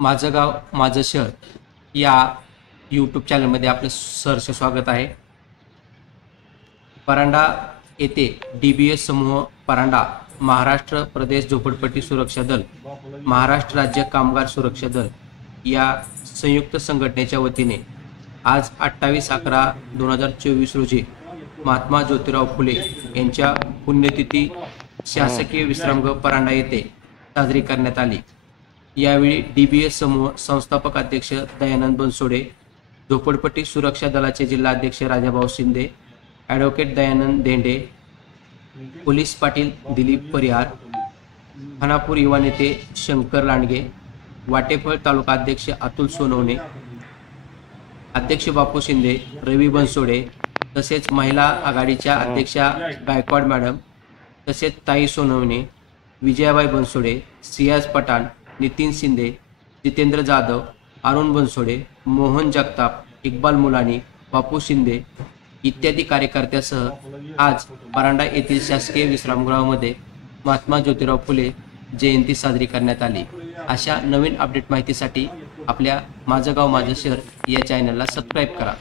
माझं गाव माझं शहर या यूट्यूब चॅनलमध्ये आपलं सहर्ष स्वागत आहे। परांडा येथे DBS समूह परांडा, महाराष्ट्र प्रदेश झोपडपट्टी सुरक्षा दल, महाराष्ट्र राज्य कामगार सुरक्षा दल या संयुक्त संघटनेच्या वतीने आज 28/11/2024 रोजी महात्मा ज्योतिराव फुले यांच्या पुण्यतिथी शासकीय विश्रामगृह परांडा येथे साजरी करण्यात आली। यावेळी DBS समूह संस्थापक अध्यक्ष दयानंद बनसोडे, झोपडपट्टी सुरक्षा दलाचे जिल्हाध्यक्ष राजाभाऊ शिंदे, ॲडव्होकेट दयानंद धेंडे, पोलीस पाटील दिलीप परिहार, खानापूर युवा नेते शंकर लांडगे, वाटेफळ तालुका अध्यक्ष अतुल सोनवणे, अध्यक्ष बापू शिंदे, रवी बनसोडे, तसेच महिला आघाडीच्या अध्यक्षा गायकवाड मॅडम, तसेच ताई सोनवणे, विजयाबाई बनसोडे, सियाज पठाण, नितीन शिंदे, जितेंद्र जाधव, अरुण बनसोडे, मोहन जगताप, इक्बाल मुलानी, बापू शिंदे इत्यादी कार्यकर्त्यासह आज परांडा येथील शासकीय विश्रामगृहामध्ये महात्मा ज्योतिराव फुले जयंती साजरी करण्यात आली। अशा नवीन अपडेट माहितीसाठी आपल्या माझं गाव माझं शहर या चॅनलला सबस्क्राईब करा।